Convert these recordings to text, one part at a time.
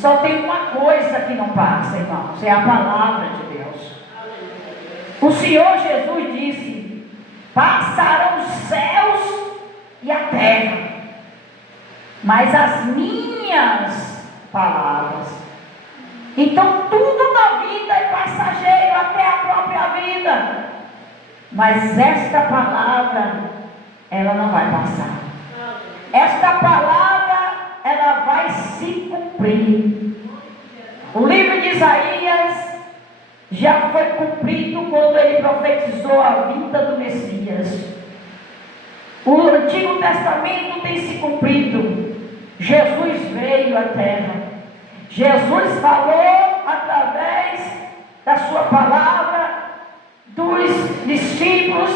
só tem uma coisa que não passa, irmãos, é a palavra de Deus. O Senhor Jesus disse: passarão os céus e a terra, mas as minhas palavras. Então tudo na vida é passageiro, até a própria vida, mas esta palavra, ela não vai passar. Esta palavra, ela vai se cumprir. O livro de Isaías já foi cumprido quando ele profetizou a vinda do Messias. O Antigo Testamento tem se cumprido. Jesus veio à terra. Jesus falou através da sua palavra, dos discípulos,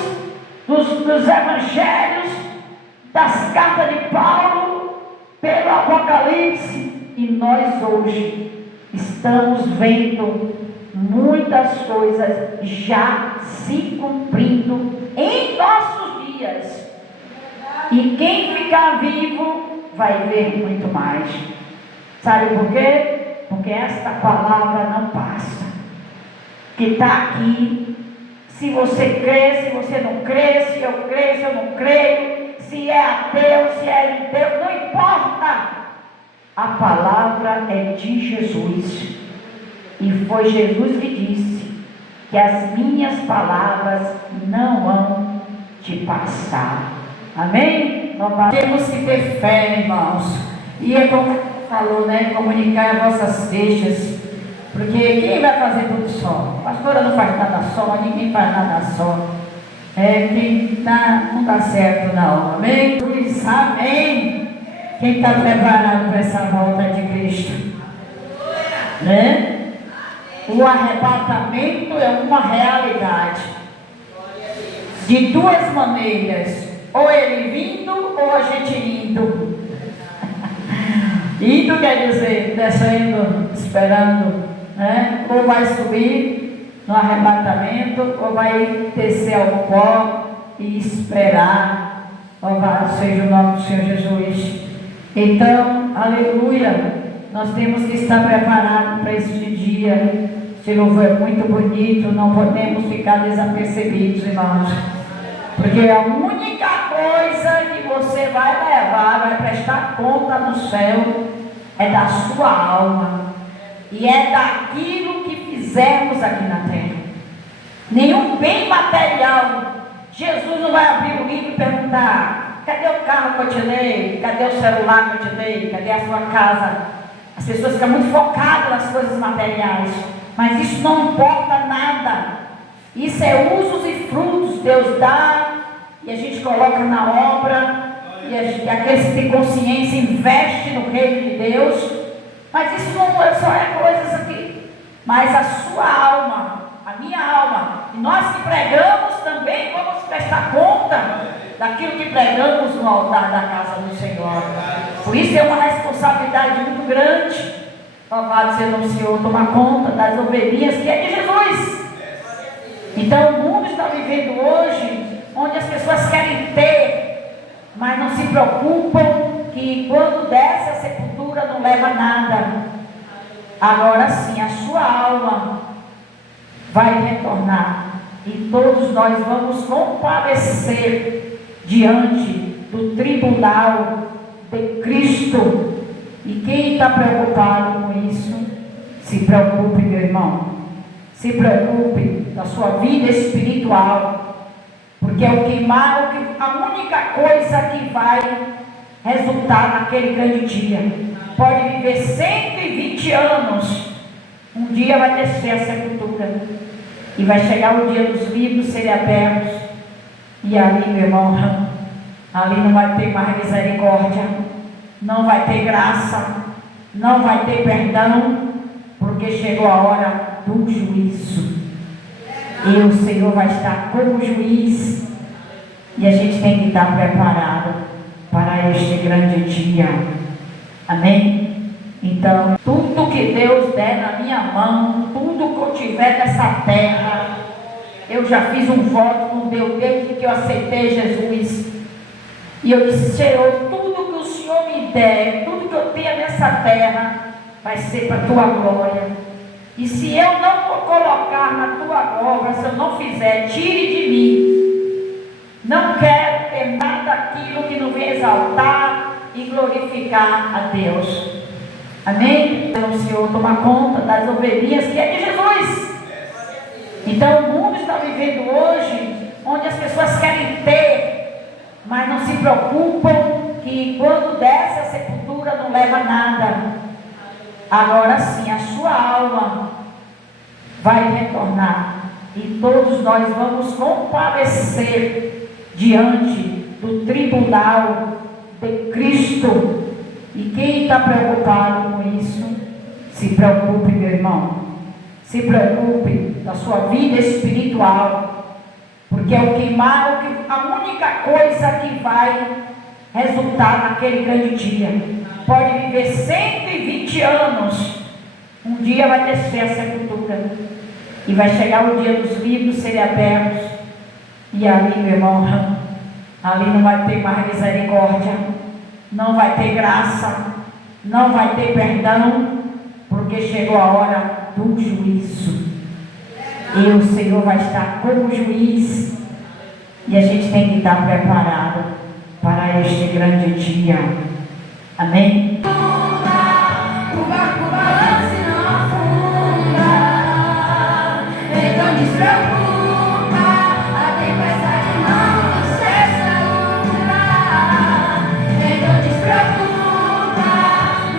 dos evangelhos, das cartas de Paulo, pelo Apocalipse, e nós hoje estamos vendo muitas coisas já se cumprindo em nossos dias, e quem ficar vivo vai ver muito mais. Sabe por quê? Porque esta palavra não passa, que está aqui. Se você crê, se você não crê, se eu creio, se eu não creio, se é ateu, se é ateu, não importa. A palavra é de Jesus, e foi Jesus que disse que as minhas palavras não vão te passar. Amém? Nós temos que ter fé, irmãos, e é como falou, né? Comunicar as vossas queixas, porque quem vai fazer tudo só? A pastora não faz nada só, ninguém faz nada só. Quem não está certo não. Amém? Amém. Quem está preparado para essa volta de Cristo? Né? O arrebatamento é uma realidade. De duas maneiras: ou ele vindo, ou a gente indo. Indo quer dizer descendo, esperando, né? Ou vai subir no arrebatamento, ou vai descer ao pó e esperar. Louvado seja o nome do Senhor Jesus. Então, aleluia, nós temos que estar preparados para este dia. Esse louvor é muito bonito, não podemos ficar desapercebidos, irmãos, porque a única coisa que você vai levar, vai prestar conta no céu, é da sua alma, e é daquilo que fizermos aqui na terra. Nenhum bem material. Jesus não vai abrir o livro e perguntar: cadê o carro que eu te dei? Cadê o celular que eu te dei? Cadê a sua casa? As pessoas ficam muito focadas nas coisas materiais, mas isso não importa nada. Isso é usos e frutos. Deus dá e a gente coloca na obra, e aqueles que têm consciência investem no reino de Deus. Mas isso não é só coisas aqui, mas a sua alma, a minha alma, e nós que pregamos também vamos prestar conta daquilo que pregamos no altar da casa do Senhor. Por isso é uma responsabilidade muito grande. Louvado seja o Senhor, tomar conta das ovelhinhas que é de Jesus. Então o mundo está vivendo hoje onde as pessoas querem ter, mas não se preocupam que quando desce a sepultura não leva nada. Agora sim, a sua alma vai retornar, e todos nós vamos comparecer diante do tribunal de Cristo. E quem está preocupado com isso, se preocupe, meu irmão. Se preocupe da sua vida espiritual, porque é a única coisa que vai resultar naquele grande dia. Pode viver 120 anos, um dia vai descer a sepultura, e vai chegar o dia dos livros serem abertos, e ali, meu irmão, ali não vai ter mais misericórdia, não vai ter graça, não vai ter perdão, porque chegou a hora do juízo, e o Senhor vai estar como juiz, e a gente tem que estar preparado para este grande dia. Amém? Então, tudo que Deus der na minha mão, tudo que eu tiver nessa terra, eu já fiz um voto com Deus desde que eu aceitei Jesus, e eu disse: Senhor, tudo que o Senhor me der, tudo que eu tenho nessa terra, vai ser para a tua glória. E se eu não vou colocar na tua obra, se eu não fizer, tire de mim. Não quero ter nada daquilo que não vem exaltar e glorificar a Deus. Amém? Então o Senhor toma conta das ovelhinhas que é de Jesus. Então o mundo está vivendo hoje onde as pessoas querem ter, mas não se preocupam que quando desce a sepultura não leva nada. Agora sim, a sua alma vai retornar e todos nós vamos comparecer diante do tribunal de Cristo. E quem está preocupado com isso, se preocupe, meu irmão. Se preocupe da sua vida espiritual, porque é a única coisa que vai resultar naquele grande dia. Pode viver 120 anos, um dia vai descer a sepultura e vai chegar o dia dos livros serem abertos, e ali, meu irmão, ali não vai ter mais misericórdia, não vai ter graça, não vai ter perdão, porque chegou a hora do juízo. E o Senhor vai estar como juiz, e a gente tem que estar preparado para este grande dia. Amém? O barco balança e não afunda, então despreocupa, a tempestade não cessa nunca. Então despreocupa,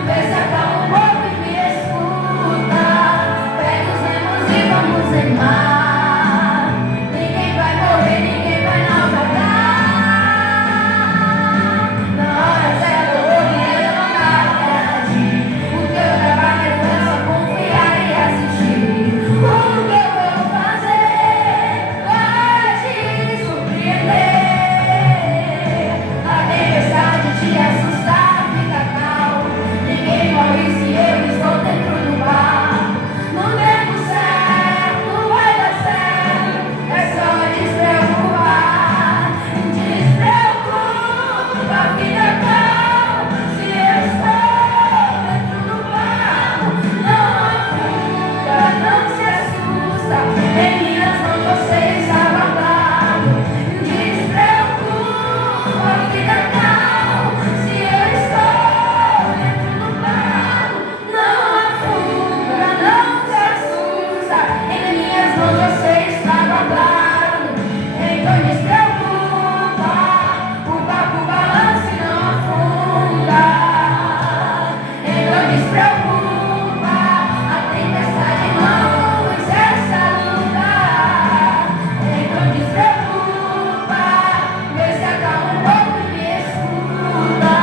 vê se acalma um pouco e me escuta. Pega os remos e vamos remar. Ninguém vai morrer, ninguém vai naufragar. Na hora certa eu vou me levantar, o teu trabalho é só confiar e assistir. O que eu vou fazer vai te surpreender. A tempestade te assustar, fica calmo. Ninguém morre se eu estou dentro do mar. No tempo certo vai dar certo, é só despreocupar. Despreocupa, fica calmo. Se eu estou dentro do plano, não afunda, não se assusta. Em minhas mãos você está guardado. Despreocupa, fica calmo. Se eu estou dentro do plano, não afunda, não se assusta. Em minhas mãos você está guardado. Então despreocupa, o barco balança e não afunda. Então despreocupa, a tempestade não cessa nunca. Então despreocupa, vê se acalma um pouco e me escuta.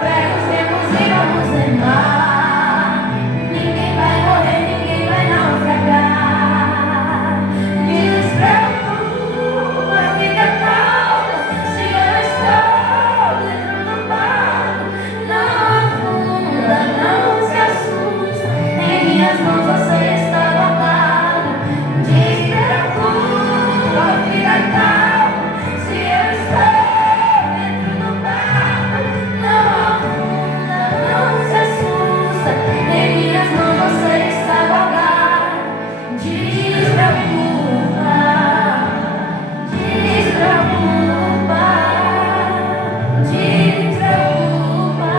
Pega os remos e vamos remar. Ninguém vai morrer, ninguém vai naufragar. Despreocupa, fica calmo. Se eu estou dentro do barco, não afunda, não se assusta. Em minhas mãos você está guardado. Despreocupa, fica calmo. Se eu estou dentro do barco, não afunda, não se assusta. Em minhas mãos você está guardado. Despreocupa, despreocupa, despreocupa.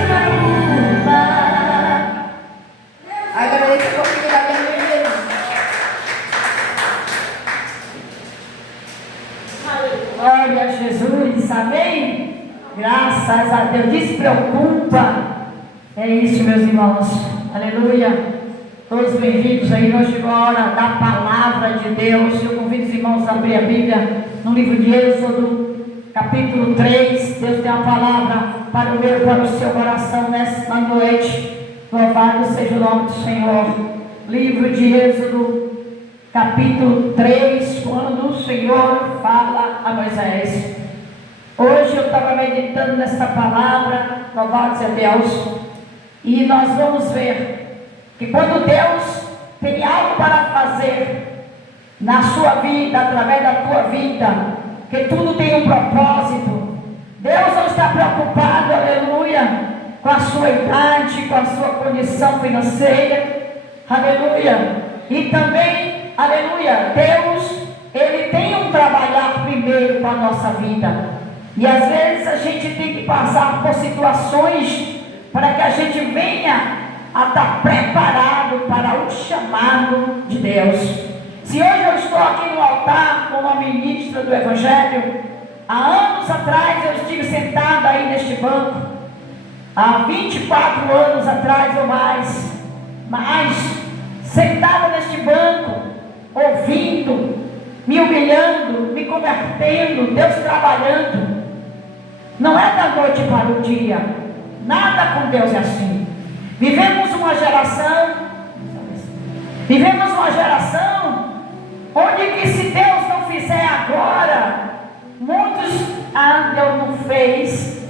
Despreocupa. Agradeço a oportunidade de ver Glória a Jesus, amém? Graças a Deus, despreocupa. É isso, meus irmãos, aleluia. Todos bem-vindos aí, nós chegou a hora da palavra de Deus. Eu convido os irmãos a abrir a Bíblia no livro de Êxodo, capítulo 3. Deus tem uma palavra para o meu e para o seu coração nesta noite. Louvado seja o nome do Senhor. Livro de Êxodo, capítulo 3, quando o Senhor fala a Moisés. Hoje eu estava meditando nesta palavra, louvado seja Deus, e nós vamos ver que quando Deus tem algo para fazer na sua vida, através da tua vida, que tudo tem um propósito, sua idade, com a sua condição financeira, aleluia, e também, aleluia, Deus, Ele tem um trabalhar primeiro com a nossa vida, e às vezes a gente tem que passar por situações para que a gente venha a estar preparado para o chamado de Deus. Se hoje eu estou aqui no altar como uma ministra do Evangelho, há anos atrás eu estive sentada aí neste banco, há 24 anos atrás ou mais, sentada neste banco, ouvindo, me humilhando, me convertendo, Deus trabalhando. Não é da noite para o dia, nada com Deus é assim. Vivemos uma geração onde que se Deus não fizer agora, muitos, Deus não fez,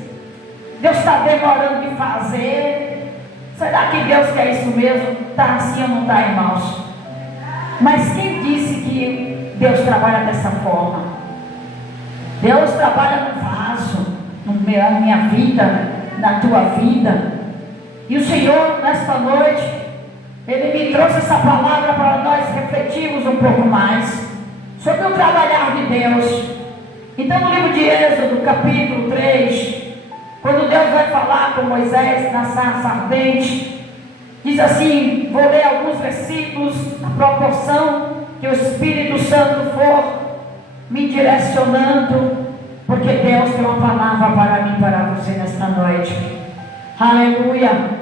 Deus está demorando de fazer. Será que Deus quer isso mesmo? Está assim ou não está, irmãos? Mas quem disse que Deus trabalha dessa forma? Deus trabalha no vaso, na minha vida, na tua vida. E o Senhor, nesta noite, Ele me trouxe essa palavra para nós refletirmos um pouco mais sobre o trabalhar de Deus. Então, no livro de Êxodo, capítulo 3, quando Deus vai falar com Moisés na sarça ardente, diz assim, vou ler alguns versículos, na proporção que o Espírito Santo for me direcionando, porque Deus tem uma palavra para mim, para você nesta noite. Aleluia.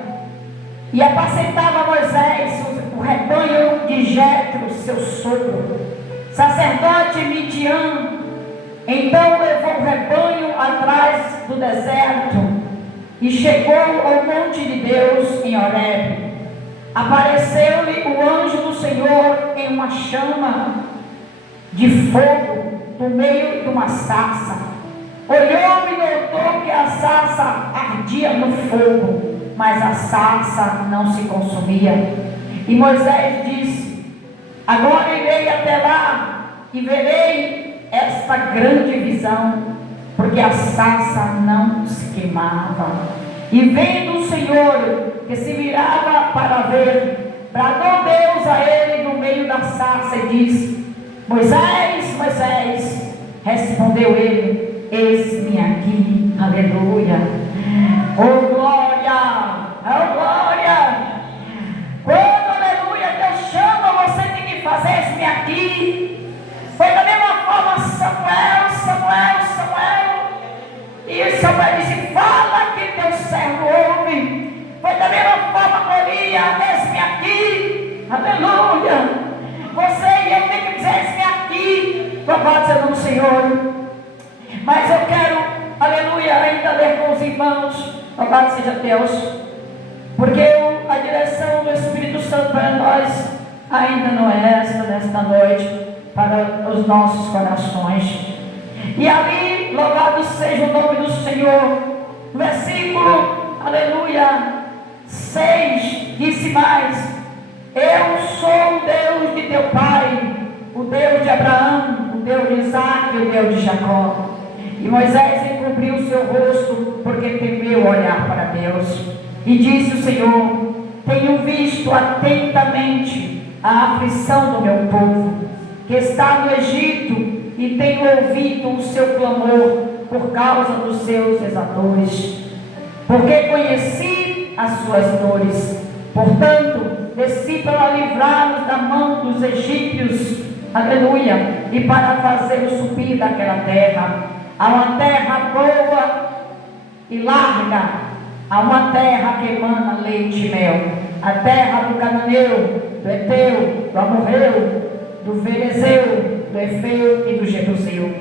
E apacentava Moisés o rebanho de Jetro, seu sogro, sacerdote Midian. Então levou o rebanho atrás do deserto e chegou ao monte de Deus em Horebe. Apareceu-lhe o anjo do Senhor em uma chama de fogo no meio de uma sarça. Olhou e notou que a sarça ardia no fogo, mas a sarça não se consumia. E Moisés disse, agora irei até lá e verei esta grande visão, porque a sarça não se queimava. E vendo o Senhor que se virava para ver, bradou Deus a ele no meio da sarça e disse, Moisés, Moisés. Respondeu ele, eis-me aqui. Aleluia. Oh glória, oh glória. Quando, aleluia, Deus chama, você tem que fazer eis-me aqui. Foi da mesma forma Samuel. E Samuel disse, fala que teu servo ouve. Foi da mesma forma Golias, eis-me aqui. Aleluia. Você e eu tem que dizer, eis-me aqui. Louvado seja o nome do Senhor. Mas eu quero, aleluia, ainda ler com os irmãos. Louvado seja Deus. Porque a direção do Espírito Santo para nós ainda não é esta, nesta noite, para os nossos corações. E ali, louvado seja o nome do Senhor. Versículo, aleluia, 6, disse mais, eu sou o Deus de teu pai, o Deus de Abraão, o Deus de Isaac e o Deus de Jacó. E Moisés encobriu o seu rosto, porque temeu olhar para Deus. E disse o Senhor, tenho visto atentamente a aflição do meu povo, que está no Egito, e tenho ouvido o seu clamor por causa dos seus exatores, porque conheci as suas dores. Portanto, desci para livrá-los da mão dos egípcios, aleluia, e para fazê-los subir daquela terra, a uma terra boa e larga, a uma terra que emana leite e mel, a terra do cananeu, do Eteu, do Amorreu, do Ferezeu, do Efeu e do Jebuseu.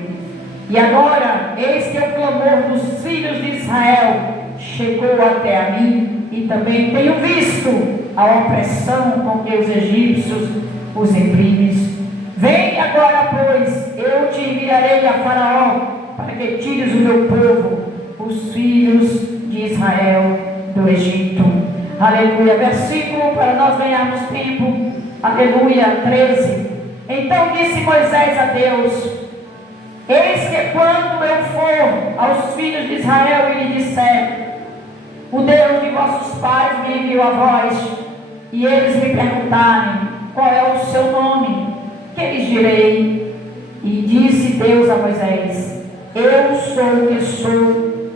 E agora, eis que o clamor dos filhos de Israel chegou até a mim, e também tenho visto a opressão com que os egípcios os oprimes. Vem agora, pois, eu te enviarei a Faraó, para que tires o meu povo, os filhos de Israel, do Egito. Aleluia. Versículo para nós ganharmos tempo. Aleluia. 13. Então disse Moisés a Deus, eis que quando eu for aos filhos de Israel e lhe disser, o Deus de vossos pais me enviou a vós, e eles me perguntarem qual é o seu nome, que lhes direi? E disse Deus a Moisés: eu sou o que sou.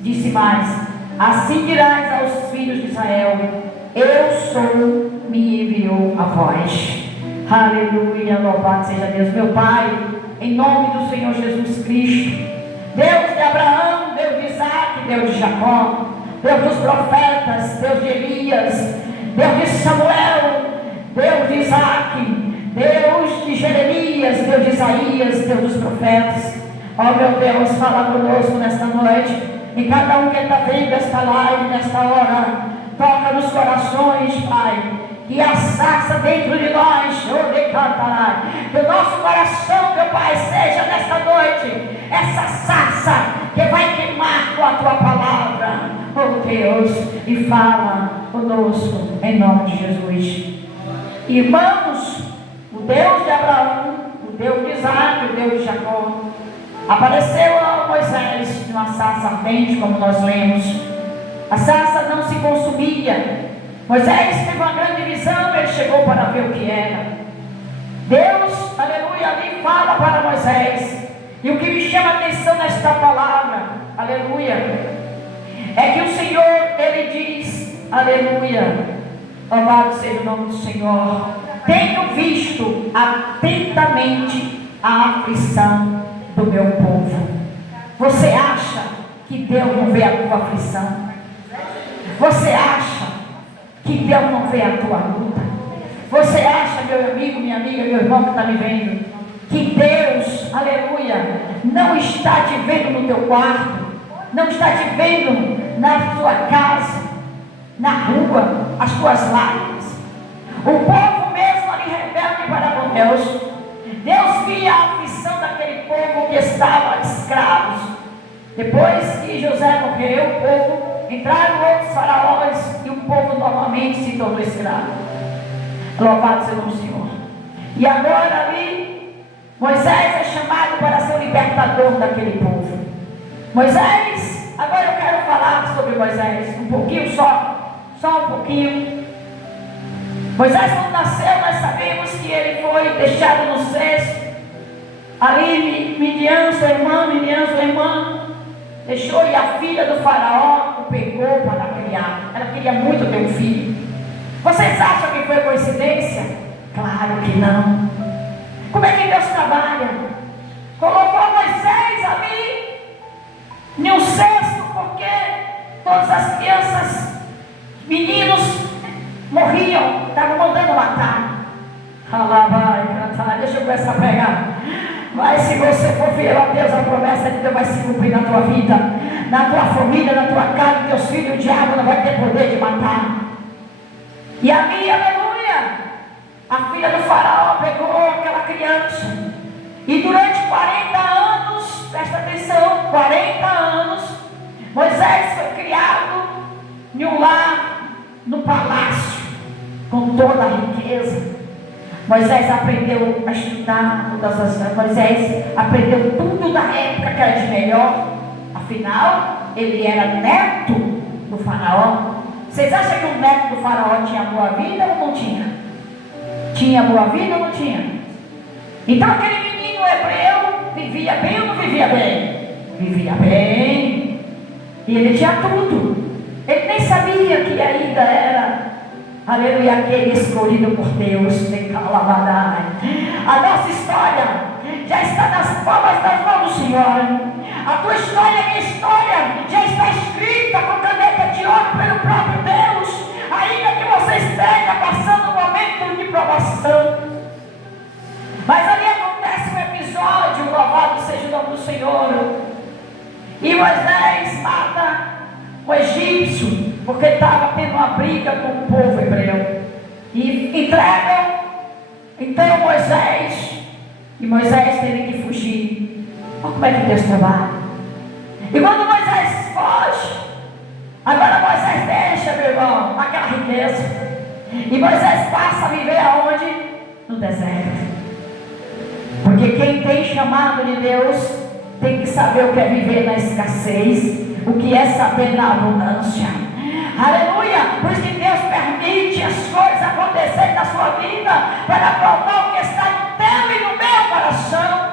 Disse mais: assim dirás aos filhos de Israel: eu sou, me enviou a vós. Aleluia, louvado seja Deus. Meu Pai, em nome do Senhor Jesus Cristo, Deus de Abraão, Deus de Isaac, Deus de Jacó, Deus dos profetas, Deus de Elias, Deus de Samuel, Deus de Isaac, Deus de Jeremias, Deus de Isaías, Deus dos profetas. Ó meu Deus, fala conosco nesta noite, e cada um que está vendo esta live nesta hora, toca nos corações, Pai, que a sarça dentro de nós, que o nosso coração, meu Pai, seja nesta noite essa sarça que vai queimar com a tua palavra, oh Deus, e fala conosco em nome de Jesus. Irmãos, o Deus de Abraão, o Deus de Isaac, o Deus de Jacó, apareceu a Moisés numa sarça ardente, como nós lemos. A sarça não se consumia. Moisés teve uma grande visão, ele chegou para ver o que era. Deus, aleluia, ali fala para Moisés. E o que me chama a atenção nesta palavra, aleluia, é que o Senhor, ele diz, aleluia, louvado seja o nome do Senhor: tenho visto atentamente a aflição do meu povo. Você acha que Deus não vê a tua aflição? Você acha que Deus não vê a tua luta? Você acha, meu amigo, minha amiga, meu irmão que está me vendo, que Deus, aleluia, não está te vendo no teu quarto, não está te vendo na tua casa, na rua, as tuas lágrimas? O povo mesmo ali rebelde para com Deus, Deus via a aflição daquele povo que estava escravos. Depois que José morreu, o povo entraram outros faraós e o povo novamente se tornou escravo. Louvado seja o Senhor. E agora ali, Moisés é chamado para ser o libertador daquele povo. Moisés, agora eu quero falar sobre Moisés, um pouquinho só um pouquinho. Moisés, quando nasceu, nós sabemos que ele foi deixado no cesto. Ali, Midian, sua irmã, deixou, e a filha do faraó o pegou para criar. Ela queria muito ter um filho. Vocês acham que foi coincidência? Claro que não. Como é que Deus trabalha? Colocou Moisés ali em um cesto, porque todas as crianças, meninos, morriam, estavam mandando matar. Deixa eu começar a pregar. Mas se você for fiel a Deus, a promessa de Deus vai se cumprir na tua vida, na tua família, na tua casa, teus filhos. O diabo não vai ter poder de matar. E ali, aleluia, a filha do faraó pegou aquela criança, e durante 40 anos, presta atenção, 40 anos, Moisés foi criado em um lar, no palácio, com toda a riqueza. Moisés aprendeu a estudar todas as... Moisés aprendeu tudo da época que era de melhor. Afinal, ele era neto do faraó. Vocês acham que o neto do faraó tinha boa vida ou não tinha? Tinha boa vida ou não tinha? Então aquele menino hebreu vivia bem ou não vivia bem? Vivia bem. E ele tinha tudo. Ele nem sabia que ainda era, aleluia, aquele escolhido por Deus. A nossa história já está nas palmas das mãos do Senhor. A tua história, a minha história, já está escrita com caneta de ouro pelo próprio Deus. Ainda que você esteja passando um momento de provação. Mas ali acontece um episódio, louvado seja o nome do Senhor. E Moisés mata o egípcio, porque estava tendo uma briga com o povo hebreu. E entregam então Moisés. E Moisés teve que fugir. Olha como é que Deus trabalha. E quando Moisés foge, agora Moisés deixa, meu irmão, aquela riqueza. E Moisés passa a viver aonde? No deserto. Porque quem tem chamado de Deus tem que saber o que é viver na escassez, o que é saber na abundância. Aleluia. Por isso que Deus permite as coisas acontecerem na sua vida, para provar o que está no teu e no meu coração.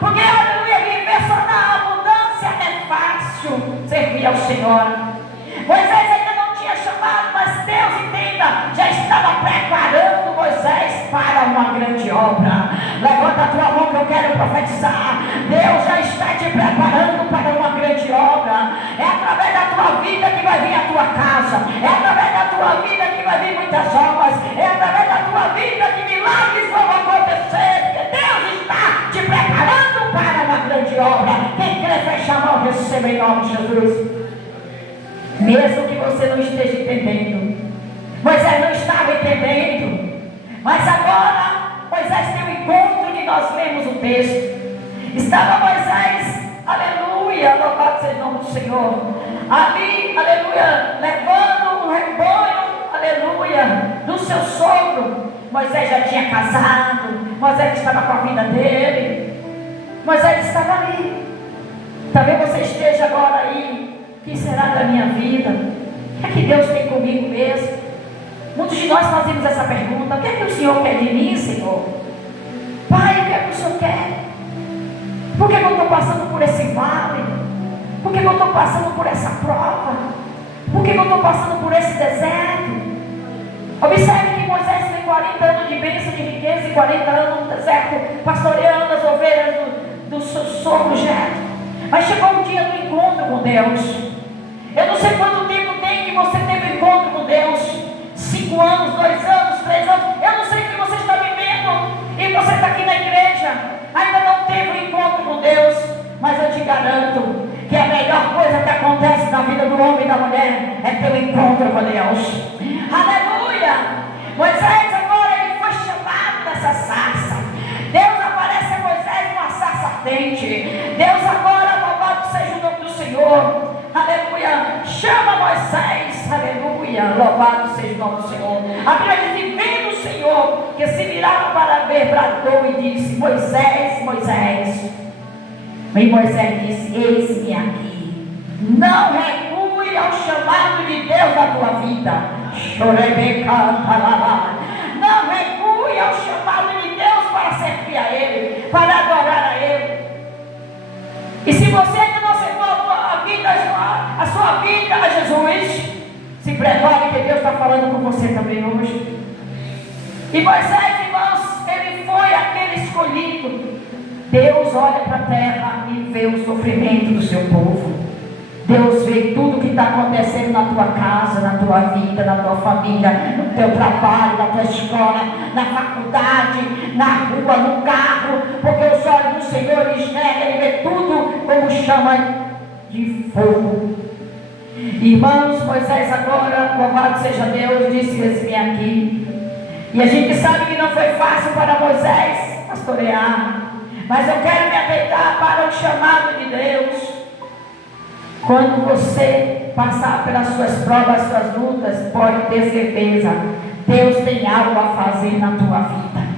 Porque, aleluia, viver só na abundância é fácil servir ao Senhor. Moisés ainda não tinha chamado, mas Deus, entenda, já estava preparando Moisés para uma grande obra. Levanta a tua mão que eu quero profetizar. Deus já está te preparando para uma grande obra. É através da tua vida que vai vir a tua casa. É através da tua vida que vai vir muitas obras. É através da tua vida que milagres vão acontecer. Porque Deus está te preparando para uma grande obra. Quem crê, fecha a mão, receba em nome de Jesus. Mesmo que você não esteja entendendo, Moisés não estava entendendo, mas agora Moisés tem um encontro que nós lemos o texto. Estava Moisés, aleluia, louvado seja o nome do Senhor, ali, aleluia, levando o rebanho, aleluia, do seu sogro. Moisés já tinha casado, Moisés estava com a vida dele, Moisés estava ali. Talvez você esteja agora aí. O que será da minha vida? O que é que Deus tem comigo mesmo? Muitos de nós fazemos essa pergunta: o que é que o Senhor quer de mim, Senhor? Pai, o que é que o Senhor quer? Por que eu estou passando por esse vale? Por que eu estou passando por essa prova? Por que eu estou passando por esse deserto? Observe que Moisés tem 40 anos de bênção, de riqueza, e 40 anos no deserto, pastoreando as ovelhas do seu sogro Jetro. Mas chegou o dia do encontro com Deus. Eu não sei quanto tempo tem que você teve um encontro com Deus. 5 anos, 2 anos, 3 anos. Eu não sei o que você está vivendo. E você está aqui na igreja, ainda não teve um encontro com Deus. Mas eu te garanto que a melhor coisa que acontece na vida do homem e da mulher é ter um encontro com Deus. Aleluia! Moisés agora ele foi chamado nessa sarça. Deus aparece a Moisés numa sarça ardente. Deus agora, louvado seja o nome do Senhor, aleluia, chama Moisés, aleluia, louvado seja o nome do Senhor. A Bíblia diz: e vendo o Senhor, que se virava para ver, bradou e disse: Moisés, Moisés. E Moisés disse: eis-me aqui. Não recue ao chamado de Deus na tua vida. Não recue ao chamado de Deus para servir a Ele, para adorar a Ele. E se você ainda não aceitou a sua vida a Jesus, se prepare que Deus está falando com você também hoje. E Moisés, irmãos, ele foi aquele escolhido. Deus olha para a terra e vê o sofrimento do seu povo. Deus vê tudo que está acontecendo na tua casa, na tua vida, na tua família, no teu trabalho, na tua escola, na faculdade, na rua, no carro, porque os olhos do Senhor enxergam, Ele vê tudo como chama de fogo. Irmãos, Moisés agora, louvado seja Deus, disse: eis-me aqui. E a gente sabe que não foi fácil para Moisés pastorear, mas eu quero me atentar para o chamado de Deus. Quando você passar pelas suas provas, suas lutas, pode ter certeza, Deus tem algo a fazer na tua vida.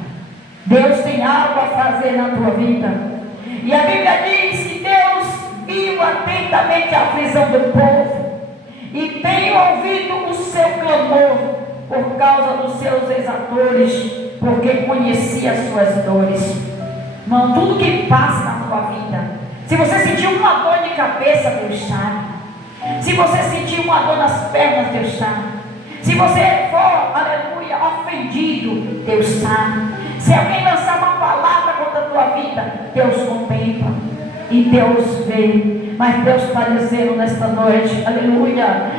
Deus tem algo a fazer na tua vida. E a Bíblia diz que Deus viu atentamente a aflição do povo e tem ouvido o seu clamor por causa dos seus exatores, porque conhecia as suas dores. Irmão, tudo que passa na tua vida, se você sentir uma dor de cabeça, Deus sabe. Se você sentir uma dor nas pernas, Deus sabe. Se você for, aleluia, ofendido, Deus sabe. Se alguém lançar uma palavra contra a tua vida, Deus contempla e Deus vê. Mas Deus está dizendo nesta noite, aleluia,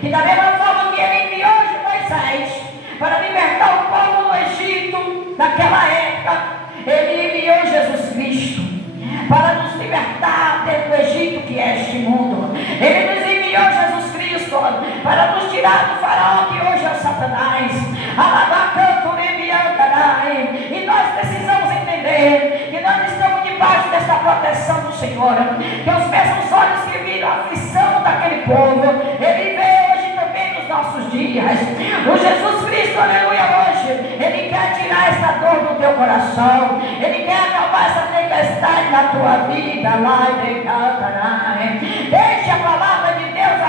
que da mesma forma que Ele enviou Moisés para libertar o povo do Egito, naquela época, Ele enviou Jesus Cristo para nos libertar do Egito, que é este mundo. Ele nos enviou Jesus Cristo para nos tirar do faraó, que hoje é o Satanás. E nós precisamos entender que nós estamos debaixo desta proteção do Senhor, que os mesmos olhos que viram a aflição daquele povo, Ele vê hoje também nos nossos dias. O Jesus Cristo, aleluia, hoje Ele quer tirar essa dor do teu coração. Ele quer acabar essa tempestade na tua vida. Deixa a palavra de Deus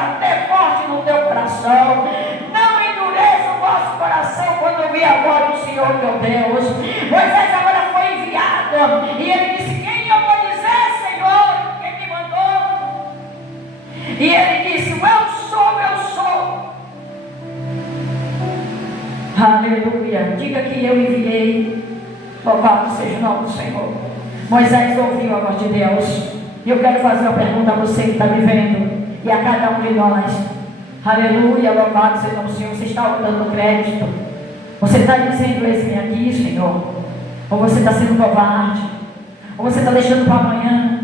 Aleluia. Diga que eu enviei. Louvado seja o nome do Senhor. Moisés ouviu a voz de Deus. E eu quero fazer uma pergunta a você que está me vendo. E a cada um de nós. Aleluia. Louvado seja o nome do Senhor. Você está dando crédito? Você está dizendo: eis-me aqui, Senhor? Ou você está sendo covarde? Ou você está deixando para amanhã?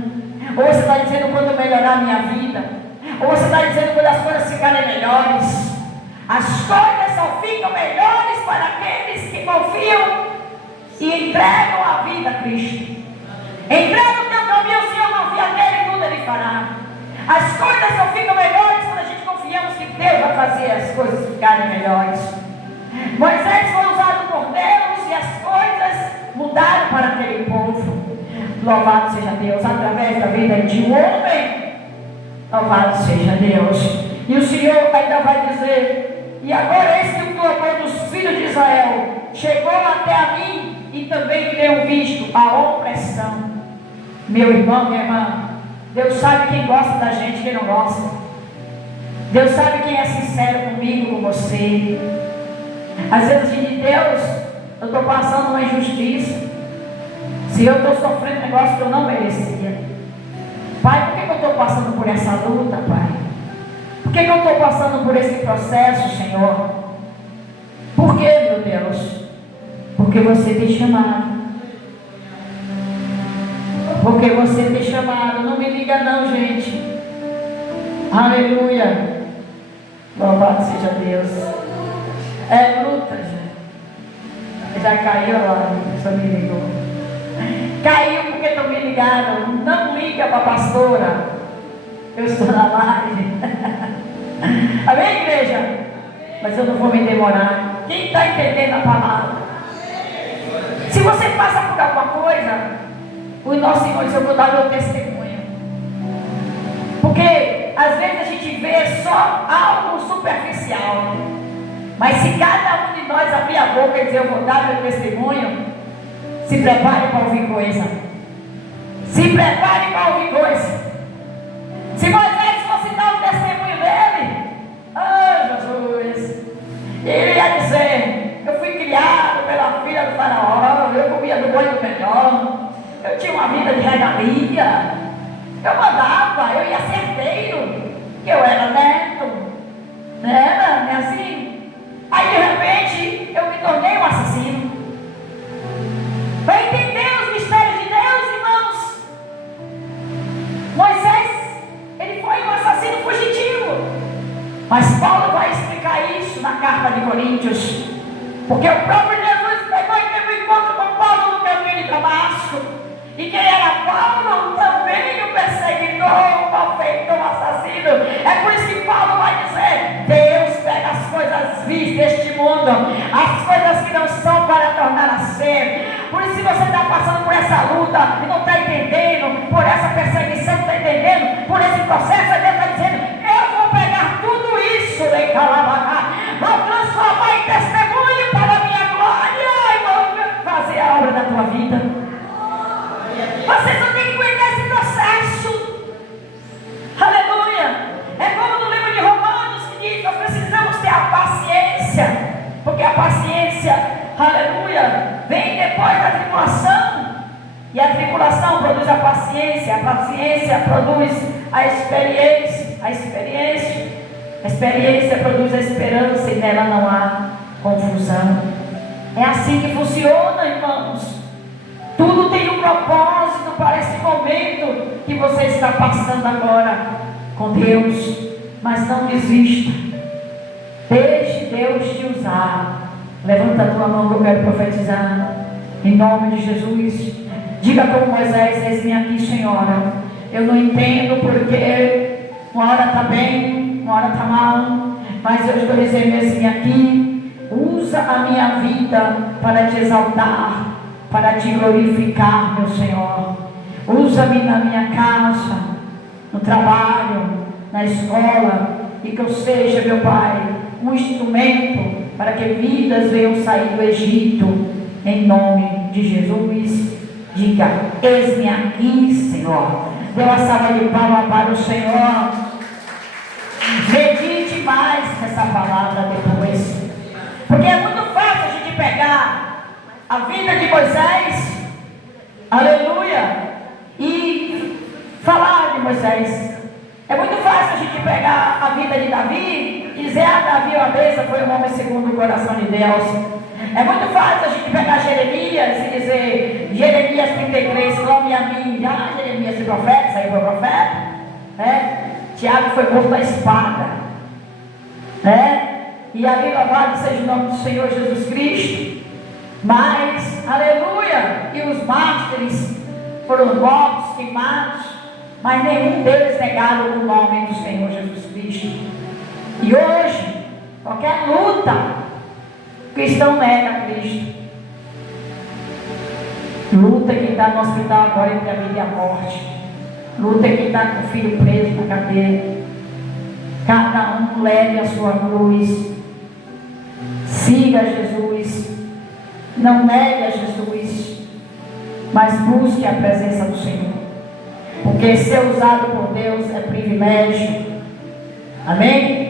Ou você está dizendo quando melhorar a minha vida? Ou você está dizendo quando as coisas ficarem melhores? As coisas só ficam melhores para aqueles que confiam e entregam a vida a Cristo. Entrega o teu caminho ao Senhor, confia nele e tudo Ele fará. As coisas só ficam melhores quando a gente confiamos que Deus vai fazer as coisas ficarem melhores. Moisés foi usado por Deus e as coisas mudaram para aquele povo. Louvado seja Deus, através da vida de um homem. Louvado seja Deus. E o Senhor ainda vai dizer: e agora eis que o clamor dos filhos de Israel chegou até a mim, e também tenho visto a opressão. Meu irmão, minha irmã, Deus sabe quem gosta da gente e quem não gosta. Deus sabe quem é sincero comigo, com você. Às vezes diz: Deus, eu estou passando uma injustiça. Se eu estou sofrendo um negócio que eu não merecia. Pai, por que eu estou passando por essa luta, Pai? Por que eu estou passando por esse processo, Senhor? Por que, meu Deus? Porque você tem chamado. Porque você tem chamado. Não me liga não, gente. Aleluia. Louvado seja Deus. É luta, gente. Já caiu lá, só me ligou. Caiu porque estão me ligando. Não liga para a pastora. Eu estou na live. Amém, igreja? Mas eu não vou me demorar. Quem está entendendo a palavra? Se você passa por alguma coisa, o nosso Senhor diz: eu vou dar meu testemunho. Porque às vezes a gente vê só algo superficial. Mas se cada um de nós abrir a boca e dizer: eu vou dar meu testemunho, se prepare para ouvir coisa. Se prepare para ouvir coisa. Se Moisés fosse dar o testemunho dele, Jesus, ele ia dizer: eu fui criado pela filha do faraó, eu comia do bom e do melhor, eu tinha uma vida de regalia, eu mandava, eu ia ser herdeiro, eu era neto, não era assim? Aí de repente eu me tornei um assassino. Vai entender os mistérios de Deus, irmãos? Moisés, ele foi um assassino fugitivo. Mas Paulo vai explicar isso na carta de Coríntios. Porque o próprio Jesus pegou e teve um encontro com Paulo no caminho de Damasco. E quem era Paulo? Também o perseguidor, o malfeitor, o assassino. É por isso que Paulo vai dizer: Deus pega as coisas vis deste mundo, as coisas que não são, para tornar a ser. Por isso, se você está passando por essa luta e não está entendendo, por essa perseguição, não está entendendo, por esse processo, Deus está dizendo: eu vou pegar tudo isso, vou transformar em testemunho para a minha glória e vou fazer a obra da tua vida. Você só tem que aguentar esse processo. Aleluia. É como no livro de Romanos que diz: nós precisamos ter a paciência, porque a paciência, aleluia, vem depois da tribulação. E a tribulação produz a paciência produz a experiência, a experiência produz a esperança, e nela não há confusão. É assim que funciona, irmãos. Tudo tem um propósito para esse momento que você está passando agora com Deus. Mas não desista. Deixe Deus te usar. Levanta a tua mão que eu quero profetizar. Em nome de Jesus. Diga como Moisés: eis-me aqui, Senhora. Eu não entendo porque uma hora está bem, uma hora está mal. Mas eu estou dizendo: eis-me aqui. Usa a minha vida para te exaltar, para te glorificar, meu Senhor. Usa-me na minha casa, no trabalho, na escola, e que eu seja, meu Pai, um instrumento para que vidas venham sair do Egito, em nome de Jesus. Diga: eis-me aqui, Senhor. Dê uma salva de palmas para o Senhor. Medite mais nessa palavra depois, porque é muito fácil a gente pegar a vida de Moisés, aleluia, e falar de Moisés. É muito fácil a gente pegar a vida de Davi e dizer, Davi, uma vez foi um homem segundo o coração de Deus. É muito fácil a gente pegar Jeremias e dizer, Jeremias 33, clame a mim. Já Jeremias, esse profeta, saiu para o profeta, né? Tiago foi morto à espada, né? E ali louvado seja o nome do Senhor Jesus Cristo. Mas, aleluia, e os mártires foram mortos, queimados, mas nenhum deles negaram o nome do Senhor Jesus Cristo. E hoje, qualquer luta, o cristão nega Cristo. Luta quem está no hospital agora entre a vida e a morte. Luta quem está com o filho preso na cadeia. Cada um leve a sua cruz. Siga Jesus. Não negue a Jesus, mas busque a presença do Senhor. Porque ser usado por Deus é privilégio. Amém?